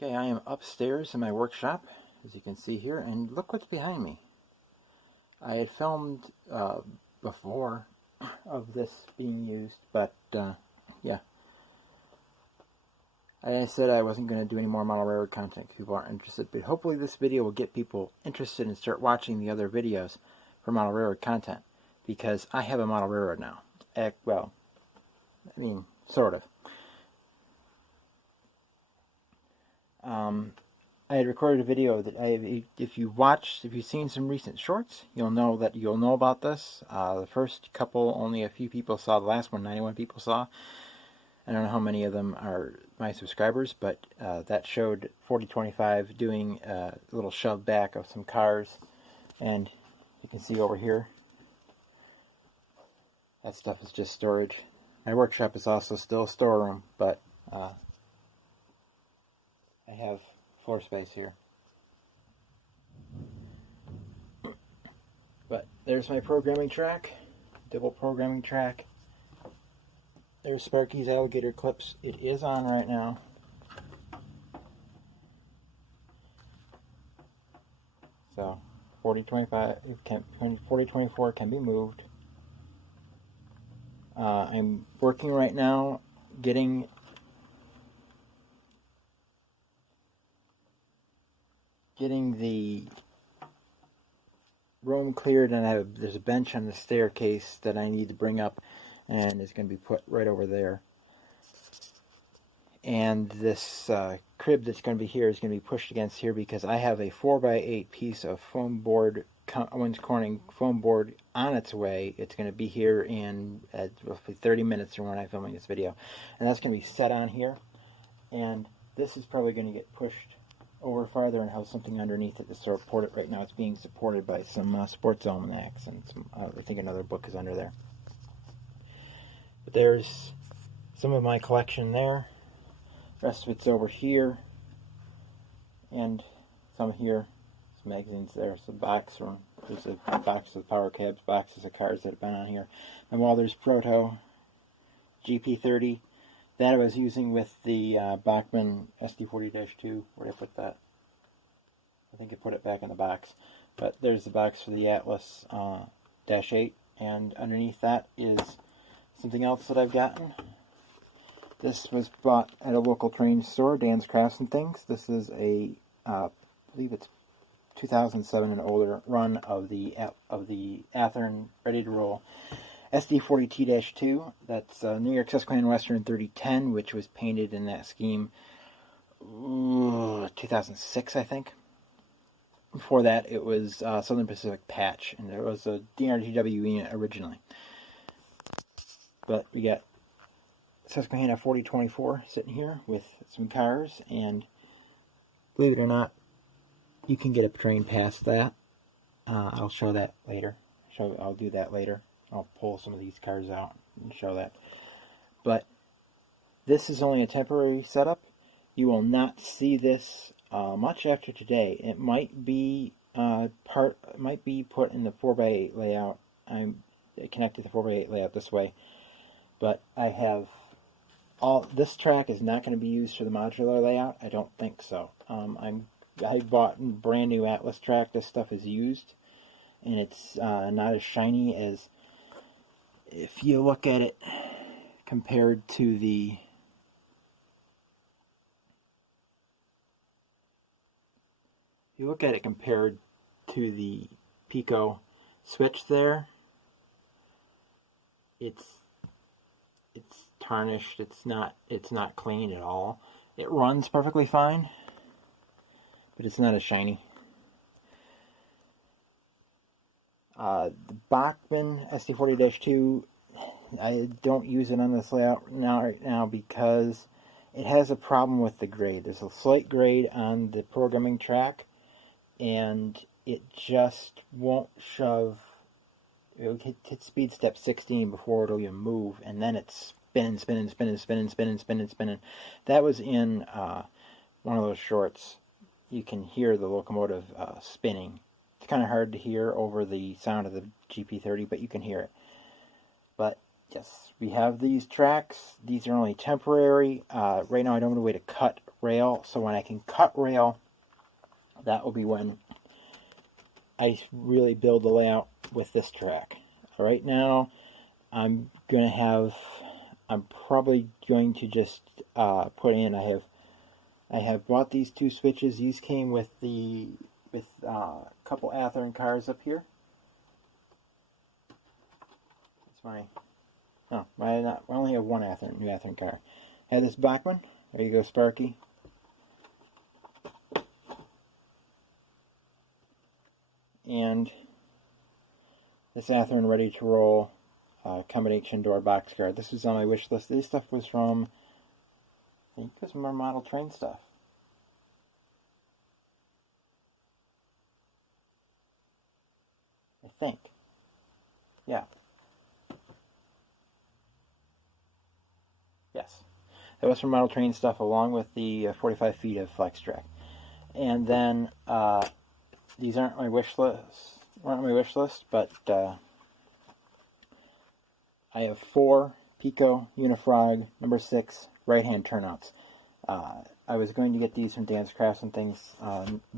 Okay, I am upstairs in my workshop, as you can see here, and look what's behind me. I had filmed before of this being used, but yeah. I said I wasn't going to do any more model railroad content because people aren't interested, but hopefully this video will get people interested and start watching the other videos for model railroad content, because I have a model railroad now. Well, I mean, sort of. I had recorded a video that if you've seen some recent shorts, you'll know about this. The first couple, only a few people saw. The last one, 91 people saw. I don't know how many of them are my subscribers, but that showed 4025 doing a little shove back of some cars, and you can see over here, that stuff is just storage. My workshop is also still a storeroom, but I have floor space here. But there's my programming track, double programming track. There's Sparky's alligator clips. It is on right now. So 4024 can be moved. I'm working right now getting the room cleared, and there's a bench on the staircase that I need to bring up, and it's going to be put right over there. And this crib that's going to be here is going to be pushed against here because I have a 4x8 piece of foam board, Owens Corning foam board on its way. It's going to be here in roughly 30 minutes from when I'm filming this video. And that's going to be set on here. And this is probably going to get pushed over farther and have something underneath it to support it. Right now it's being supported by some sports almanacs, and some, I think another book is under there. But there's some of my collection there. The rest of it's over here, and some here, some magazines there, some box room. There's a box of power cabs, boxes of cars that have been on here. My Walther's Proto GP30. That I was using with the Bachmann Sd40-2. Where did I put that? I think I put it back in the box. But there's the box for the Atlas -8, and underneath that is something else that I've gotten. This was bought at a local train store, Dan's Crafts and Things. This is a, I believe it's 2007 and older run of the Athearn Ready to Roll Sd40-2. That's New York Susquehanna Western 3010, which was painted in that scheme 2006, I think. Before that, it was Southern Pacific Patch, and it was a DRTW unit originally. But we got Susquehanna 4024 sitting here with some cars, and believe it or not, you can get a train past that. I'll show that later. I'll do that later. I'll pull some of these cars out and show that. But this is only a temporary setup. You will not see this much after today. It might be put in the 4x8 layout. I'm connected the 4x8 layout this way. But I have this track is not going to be used for the modular layout. I don't think so. I bought a brand new Atlas track. This stuff is used, and it's not as shiny as if you look at it compared to the Pico switch there. It's tarnished. It's not clean at all. It runs perfectly fine, but it's not as shiny. The Bachmann Sd40-2, I don't use it on this layout right now because it has a problem with the grade. There's a slight grade on the programming track, and it just won't shove. It'll hit speed step 16 before it'll even move, and then it's spinning. That was in one of those shorts. You can hear the locomotive spinning. It's kind of hard to hear over the sound of the GP30, but you can hear it. But yes, we have these tracks. These are only temporary. Right now I don't have a way to cut rail, so when I can cut rail, that will be when I really build the layout with this track. Right now, I'm probably going to just put in. I have bought these two switches. These came with a couple Athearn cars up here. It's my I only have one new Athearn car. I have this Bachmann. There you go, Sparky. And this Athearn ready to roll combination door box guard. This was on my wish list. This stuff was from, I think it was more model train stuff. I think. Yeah. Yes. That was from model train stuff along with the 45 feet of flex track. And then these aren't my wish list, but I have 4 Pico Unifrog number 6 right-hand turnouts. I was going to get these from Dan's Crafts and Things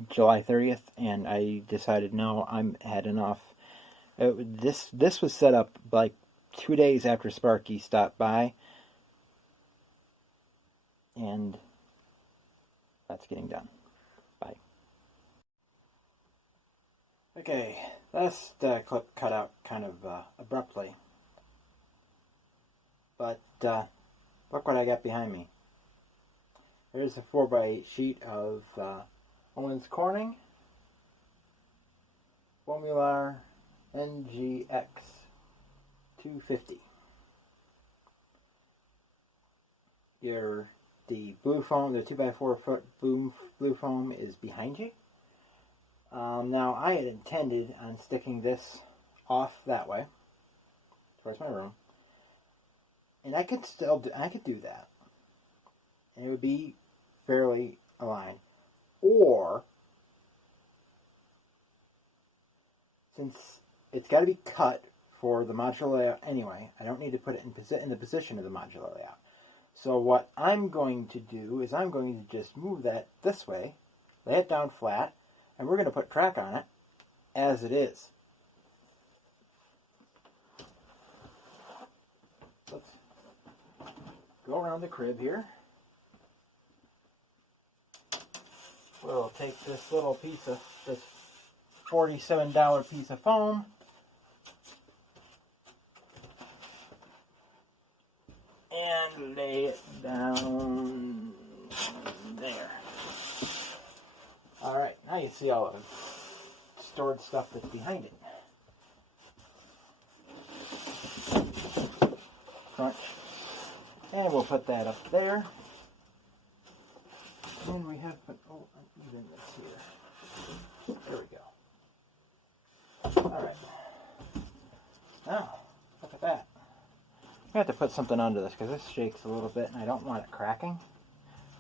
July 30th, and I decided no, I'm had enough. This was set up like 2 days after Sparky stopped by, and that's getting done. Bye. Okay, last clip cut out kind of abruptly, but look what I got behind me. There's a 4x8 sheet of Owens Corning Formular NGX 250. The blue foam, the 2x4 foot blue foam is behind you. Now I had intended on sticking this off that way towards my room, and I could do that, and it would be fairly aligned. Or, since it's got to be cut for the modular layout anyway, I don't need to put it in the position of the modular layout. So what I'm going to do is I'm going to just move that this way, lay it down flat, and we're going to put track on it as it is. Let's go around the crib here. We'll take this little piece of this $47 piece of foam, and lay it down there. Alright, now you see all of the stored stuff that's behind it. Crunch. And we'll put that up there. And we have put, even this here. There we go. Alright. Now, look at that. I have to put something under this because this shakes a little bit and I don't want it cracking.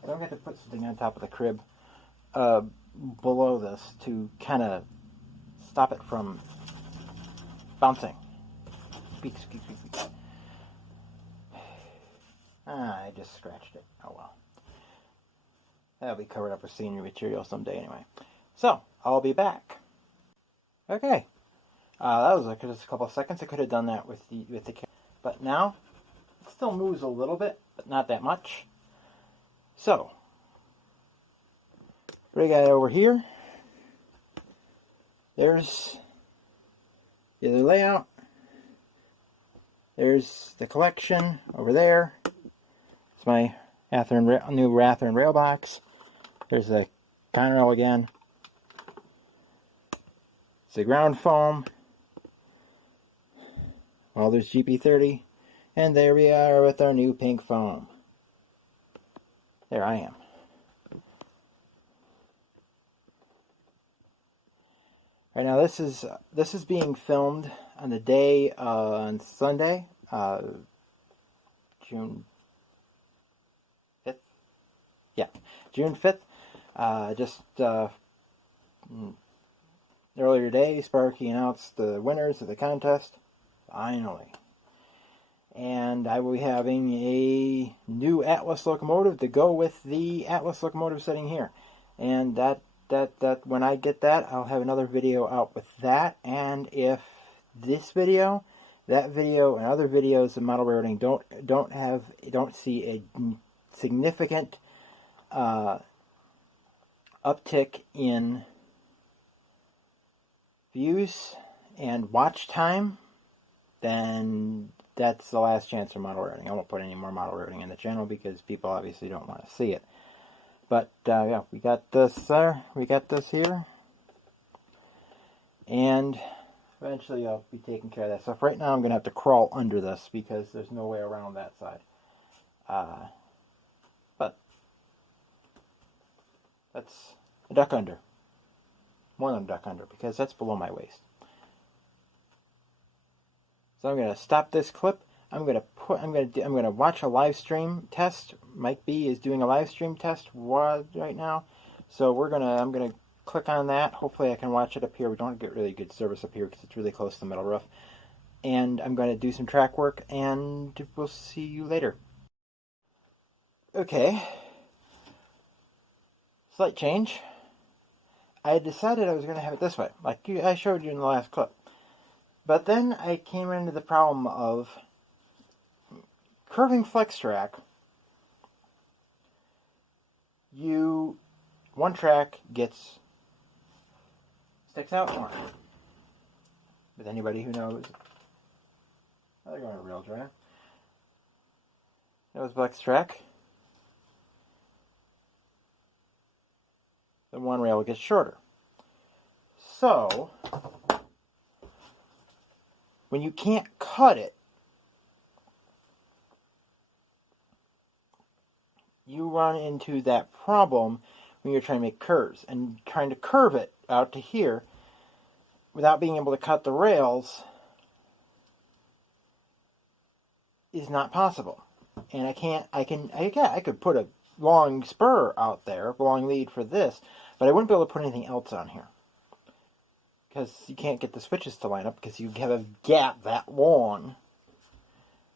So I'm going to have to put something on top of the crib below this to kind of stop it from bouncing. Squeak, squeak, squeak, squeak. I just scratched it. Oh well. That'll be covered up with senior material someday anyway. So, I'll be back. Okay. That was just a couple of seconds. I could have done that with the camera. But now, it still moves a little bit, but not that much. So, what do we got over here? There's the other layout. There's the collection over there. It's my new Athearn rail box. There's the Conrail again. It's the ground foam. Well, there's GP30. And there we are with our new pink foam. There I am. Right now, this is being filmed on the day on Sunday, June 5th. Yeah, June 5th. Just earlier today, Sparky announced the winners of the contest. Finally. And I will be having a new Atlas locomotive to go with the Atlas locomotive sitting here. And that when I get that, I'll have another video out with that. And if this video, that video, and other videos of model railroading don't see a significant uptick in views and watch time, then that's the last chance for model railroading. I won't put any more model railroading in the channel because people obviously don't want to see it. But yeah, we got this there. We got this here. And eventually I'll be taking care of that stuff. Right now I'm going to have to crawl under this because there's no way around that side. But that's a duck under. More than a duck under because that's below my waist. So I'm going to stop this clip. I'm going to watch a live stream test. Mike B is doing a live stream test right now. So I'm going to click on that. Hopefully I can watch it up here. We don't get really good service up here because it's really close to the metal roof. And I'm going to do some track work and we'll see you later. Okay. Slight change. I had decided I was going to have it this way, like I showed you in the last clip. But then I came into the problem of curving flex track. One track sticks out more. With anybody who knows, they're going to rail drive. Knows flex track. The one rail gets shorter. So when you can't cut it, you run into that problem when you're trying to make curves. And trying to curve it out to here without being able to cut the rails is not possible. And I could put a long spur out there, long lead for this, but I wouldn't be able to put anything else on here. Because you can't get the switches to line up because you have a gap that long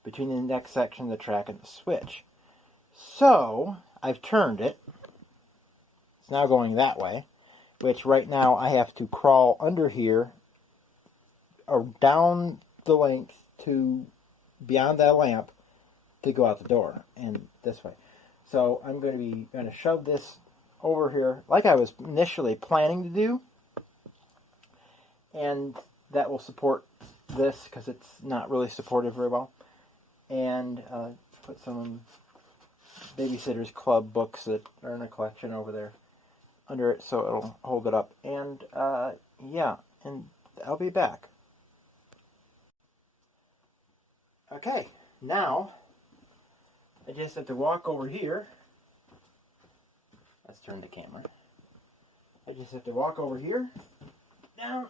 between the next section of the track and the switch. So I've turned it. It's now going that way, which right now I have to crawl under here or down the length to beyond that lamp to go out the door and this way. So I'm going to shove this over here like I was initially planning to do. And that will support this because it's not really supported very well. And put some Babysitter's Club books that are in a collection over there under it so it'll hold it up. And yeah, and I'll be back. Okay, now I just have to walk over here. Let's turn the camera. I just have to walk over here, down,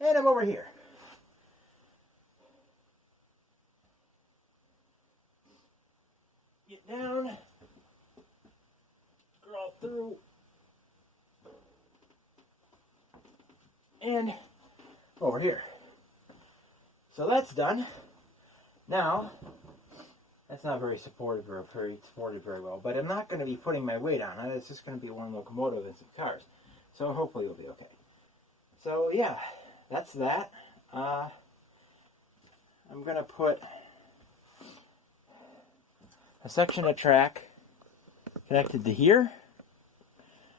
and I'm over here. Get down, crawl through, and over here. So that's done. Now, that's not very supported very well, but I'm not going to be putting my weight on it. It's just going to be one locomotive and some cars. So hopefully it'll be okay. So yeah, that's that. I'm going to put a section of track connected to here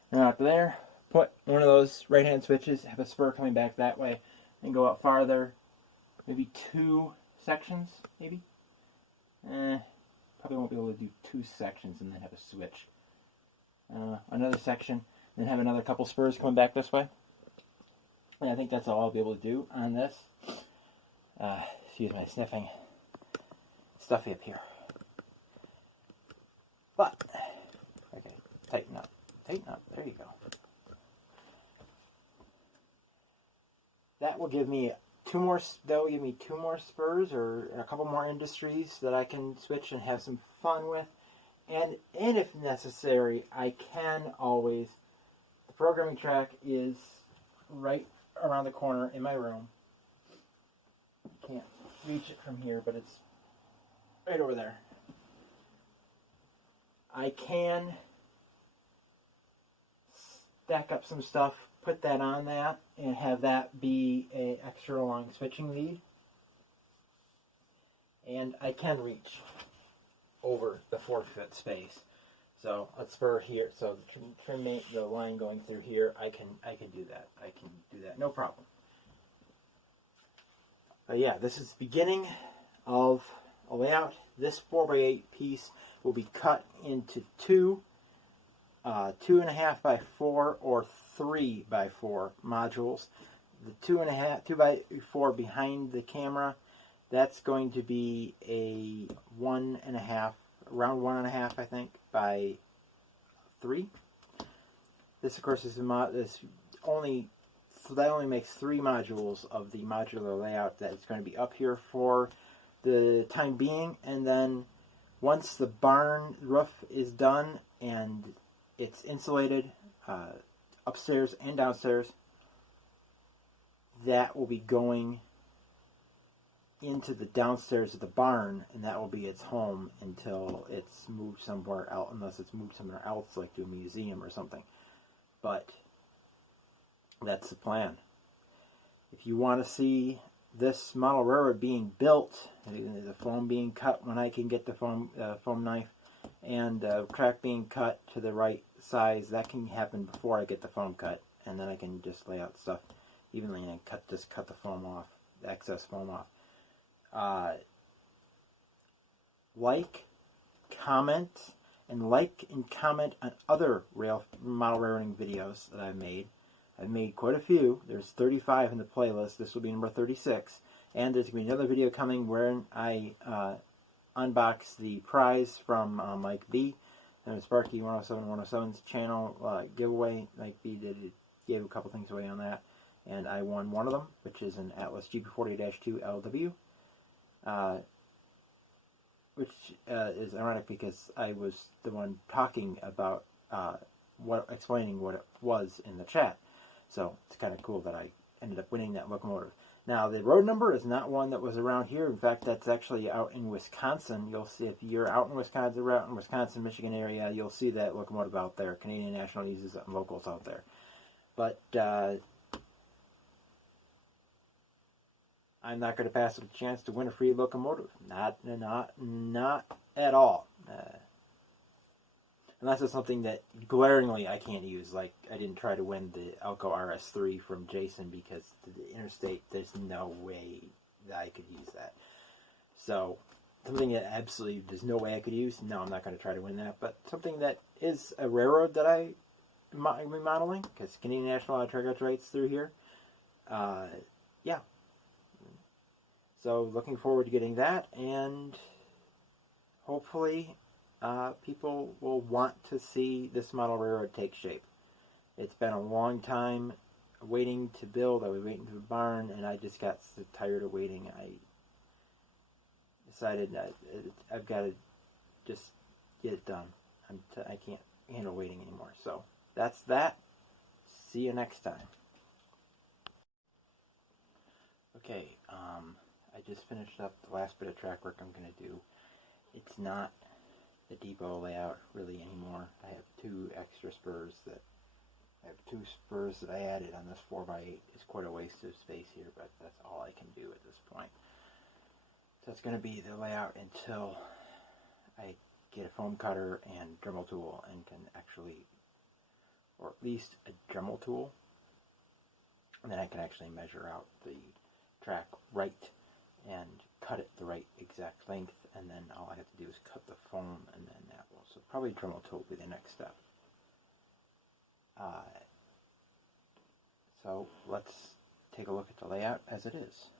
and out there. Put one of those right-hand switches, have a spur coming back that way, and go out farther. Maybe 2 sections, maybe. Probably won't be able to do 2 sections and then have a switch. Another section, then have another couple spurs coming back this way. And I think that's all I'll be able to do on this. Excuse my sniffing. Stuffy up here. But, okay, tighten up. Tighten up, there you go. That will give me 2 more spurs or a couple more industries that I can switch and have some fun with. And if necessary, I can always programming track is right around the corner in my room. Can't reach it from here, but it's right over there. I can stack up some stuff, put that on that, and have that be an extra long switching lead. And I can reach over the 4-foot space. So a spur here, so the line going through here, I can do that. I can do that, no problem. Yeah, this is the beginning of a layout. This 4x8 piece will be cut into 2.5 by 4 or 3 by 4 modules. The 2 by 4 behind the camera, that's going to be a 1.5, around 1.5, I think, by 3. This, of course, is that only makes 3 modules of the modular layout that is going to be up here for the time being, and then once the barn roof is done and it's insulated upstairs and downstairs, that will be going into the downstairs of the barn, and that will be its home until it's moved somewhere else, unless it's moved somewhere else, like to a museum or something. But that's the plan. If you want to see this model railroad being built, the foam being cut when I can get the foam knife, and the track being cut to the right size, that can happen before I get the foam cut, and then I can just lay out stuff evenly and cut the foam off, the excess foam off. Comment on other model railroading videos that I've made. I've made quite a few. There's 35 in the playlist. This will be number 36. And there's going to be another video coming where I unbox the prize from Mike B. And Sparky 107's channel giveaway. Mike B gave a couple things away on that. And I won one of them, which is an Atlas GP40-2 LW. Which is ironic because I was the one talking about explaining what it was in the chat. So it's kind of cool that I ended up winning that locomotive. Now, the road number is not one that was around here. In fact, that's actually out in Wisconsin. You'll see, if you're out in Wisconsin, Michigan area, you'll see that locomotive out there. Canadian National uses it and locals out there. But I'm not going to pass up a chance to win a free locomotive. Not at all. Unless it's something that glaringly I can't use. Like, I didn't try to win the Elko RS3 from Jason because the interstate, there's no way that I could use that. So, something that absolutely there's no way I could use, no, I'm not going to try to win that. But something that is a railroad that I'm remodeling, because Canadian National track rights through here. Yeah. So, looking forward to getting that, and hopefully people will want to see this model railroad take shape. It's been a long time waiting to build. I was waiting for the barn, and I just got so tired of waiting. I decided that I've got to just get it done. I can't handle waiting anymore. So that's that. See you next time. Okay, I just finished up the last bit of track work I'm going to do. It's not the depot layout really anymore. I have 2 extra spurs that I added on this 4x8. It's quite a waste of space here, but that's all I can do at this point. So it's going to be the layout until I get a foam cutter and Dremel tool and can actually, or at least a Dremel tool, and then I can actually measure out the track right and cut it the right exact length, and then all I have to do is cut the foam, and then that will, so probably Dremel tool will be the next step. So let's take a look at the layout as it is.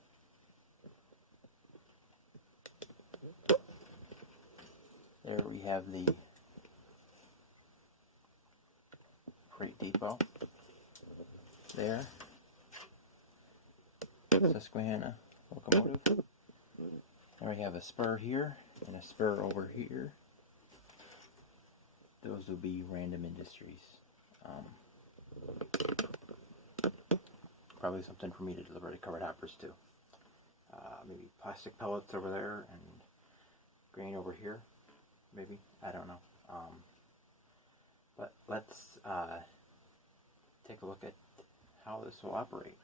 There we have the freight depot. There. Susquehanna locomotive. There we have a spur here and a spur over here. Those will be Random Industries. Probably something for me to deliver to covered hoppers too. Maybe plastic pellets over there and grain over here. Maybe, I don't know. But let's take a look at how this will operate.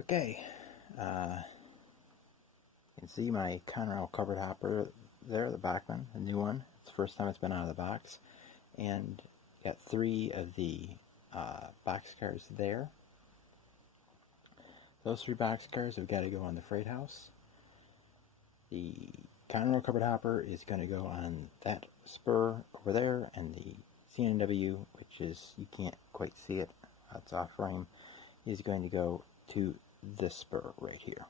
Okay, you can see my Conrail covered hopper there, the Bachmann, the new one. It's the first time it's been out of the box. And got 3 of the boxcars there. Those 3 boxcars have got to go on the freight house. The Conrail covered hopper is going to go on that spur over there, and the CNW, which is, you can't quite see it, it's off frame, is going to go to this spur right here.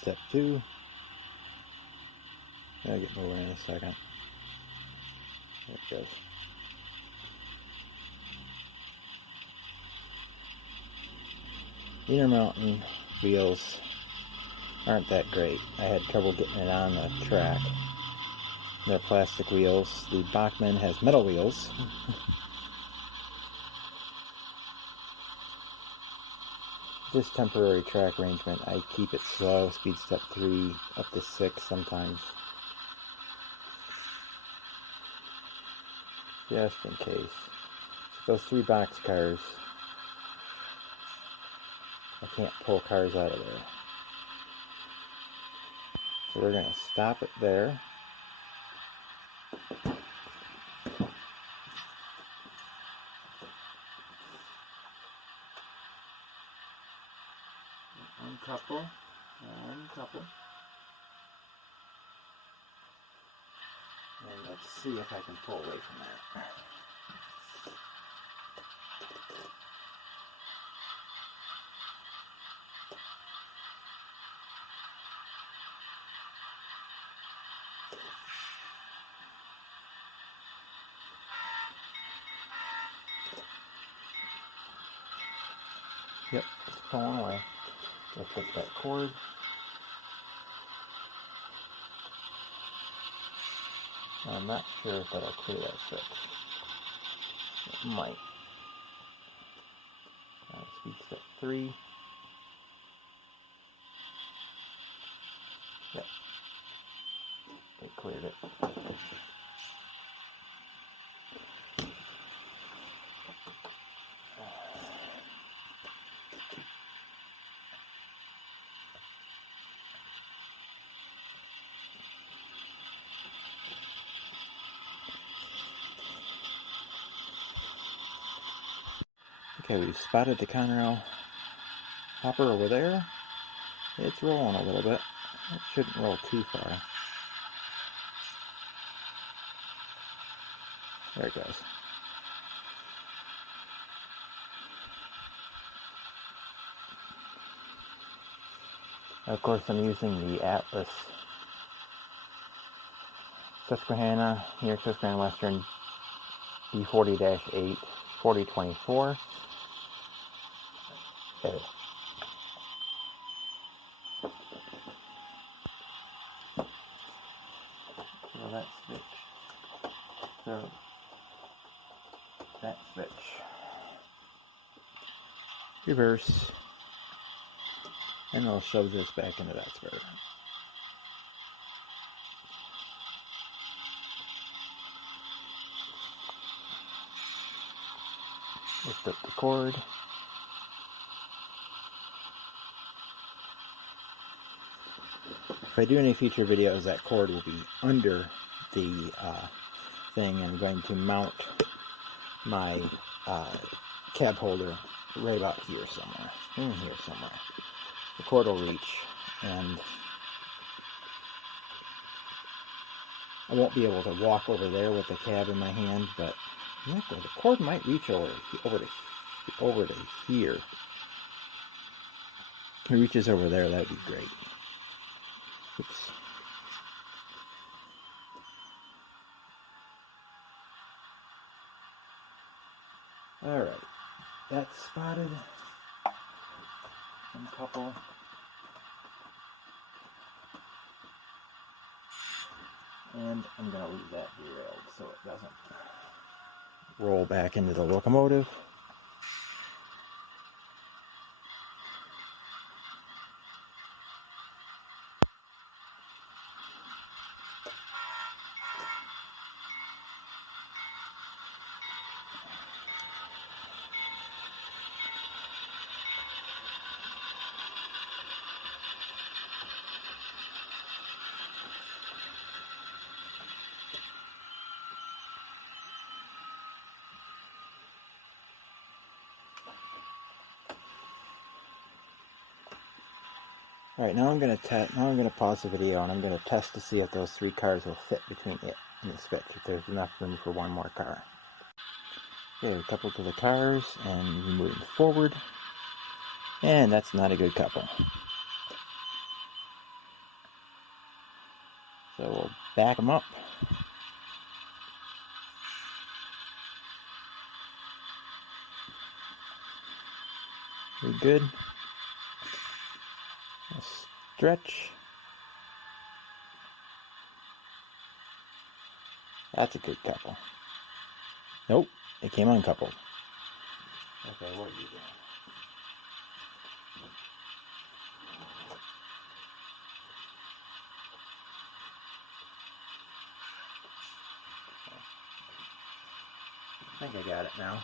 Step 2. I'll get moving in a second. There it goes. Intermountain wheels aren't that great. I had trouble getting it on the track. They're plastic wheels. The Bachmann has metal wheels. This temporary track arrangement, I keep it slow, speed step 3 up to 6 sometimes, just in case. So those 3 box cars, I can't pull cars out of there. So we're going to stop it there. Uncouple. And let's see if I can pull away from that. Yep, it's pulling away. Let's get that cord. I'm not sure if that'll clear that switch. It might. Speed step 3. Yep. It cleared it. Okay, we've spotted the Conrail hopper over there. It's rolling a little bit. It shouldn't roll too far. There it goes. Of course, I'm using the Atlas Susquehanna, New York Susquehanna Western B40-8 4024. There. So that switch. So that switch. Reverse. And I'll shove this back into that spur. Lift up the cord. If I do any future videos, that cord will be under the thing. I'm going to mount my cab holder right about here somewhere. In here somewhere. The cord will reach, and I won't be able to walk over there with the cab in my hand, but the cord might reach over to here. If it reaches over there, that'd be great. Oops. Alright, that's spotted. One couple. And I'm going to leave that derailed so it doesn't roll back into the locomotive. All right, now I'm going to pause the video and I'm going to test to see if those 3 cars will fit between it and the switch, if there's enough room for one more car. Okay, couple to the cars and we're moving forward. And that's not a good couple. So we'll back them up. We good? Stretch. That's a good couple. Nope, it came uncoupled. Okay, what are you doing? I think I got it now.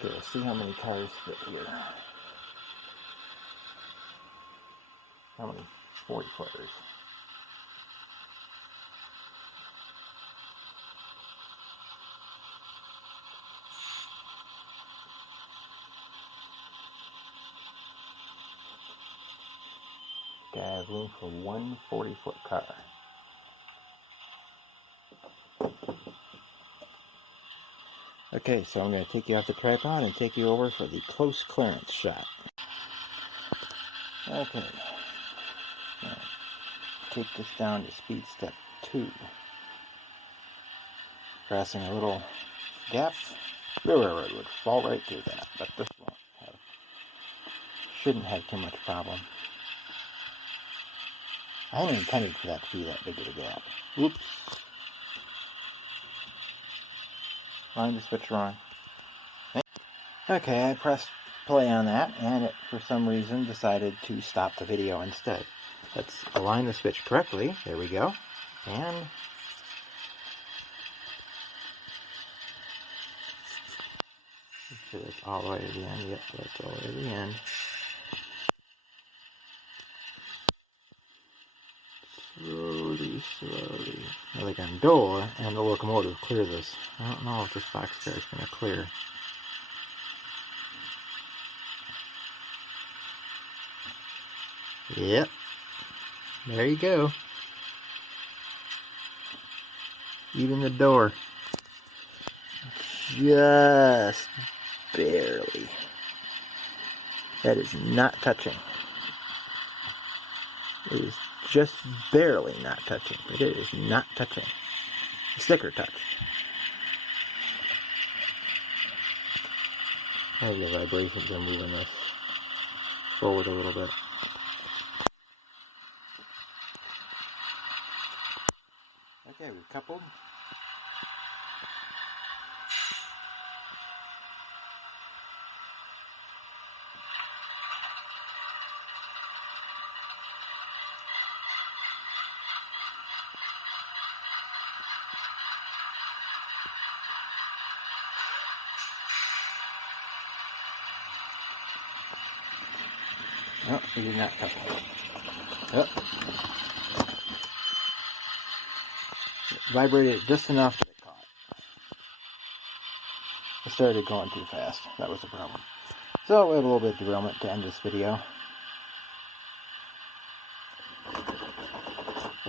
Okay, we'll see how many cars fit here. How many 40-footers? Okay, I have room for one 40-foot car. Okay, so I'm going to take you off the tripod and take you over for the close clearance shot. Okay. Now, take this down to speed step 2. Crossing a little gap. Railroad would fall right through that, but this shouldn't have too much problem. I hadn't intended for that to be that big of a gap. Oops. Line the switch wrong. Okay, I pressed play on that, and it, for some reason, decided to stop the video instead. Let's align the switch correctly. There we go. And make sure that's all the way to the end. Yep, that's all the way to the end. Slowly. Like on door, and the locomotive clear this. I don't know if this boxcar is going to clear. Yep. There you go. Even the door. Just barely. That is not touching. It is just barely not touching, but it is not touching. The sticker touched. I think the vibrations are moving this forward a little bit. Okay, we've coupled. No, we did not couple. Oh. It vibrated just enough that it caught. I started going too fast. That was the problem. So we had a little bit of derailment to end this video.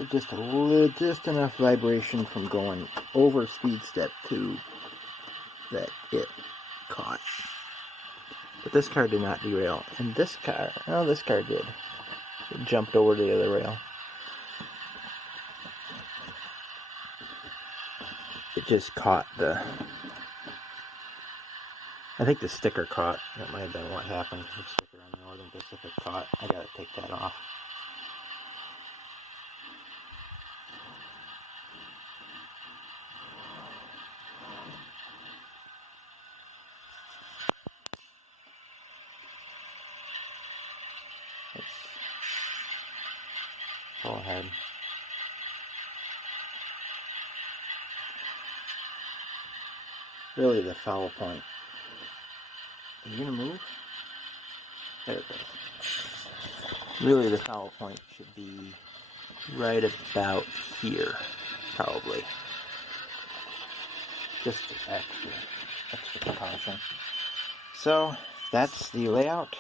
just enough vibration from going over speed step 2 that it caught. But this car did not derail. And this car did. It jumped over to the other rail. It just caught I think the sticker caught. That might have been what happened. The sticker on the Northern Pacific caught. I gotta take that off. Let's go ahead. Really, the foul point. Are you gonna move? There it goes. Really, the foul point should be right about here, probably. Just extra precaution. So that's the layout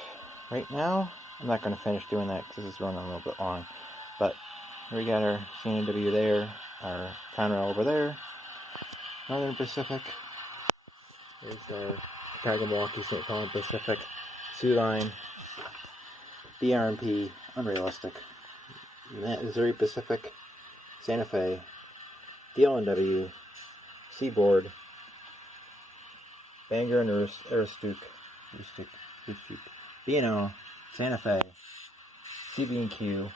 right now. I'm not going to finish doing that because this is running a little bit long. But here we got our CNW there, our Conrail over there, Northern Pacific. There's the Chicago, Milwaukee, St. Paul and Pacific, Sioux Line, BRMP, Unrealistic, Missouri Pacific, Santa Fe, DLNW, Seaboard, Bangor and Aroostook, B&O, Santa Fe, CB&Q,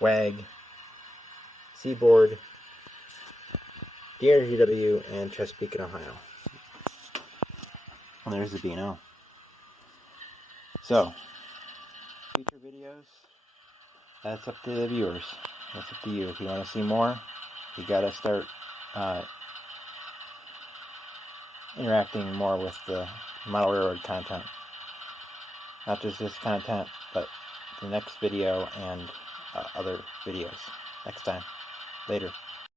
WAG, Seaboard, DRGW, and Chesapeake, Ohio. Well, there's the B&O. So, future videos, that's up to the viewers. That's up to you. If you want to see more, you gotta start interacting more with the model railroad content. Not just this content, but the next video and other videos next time. Later.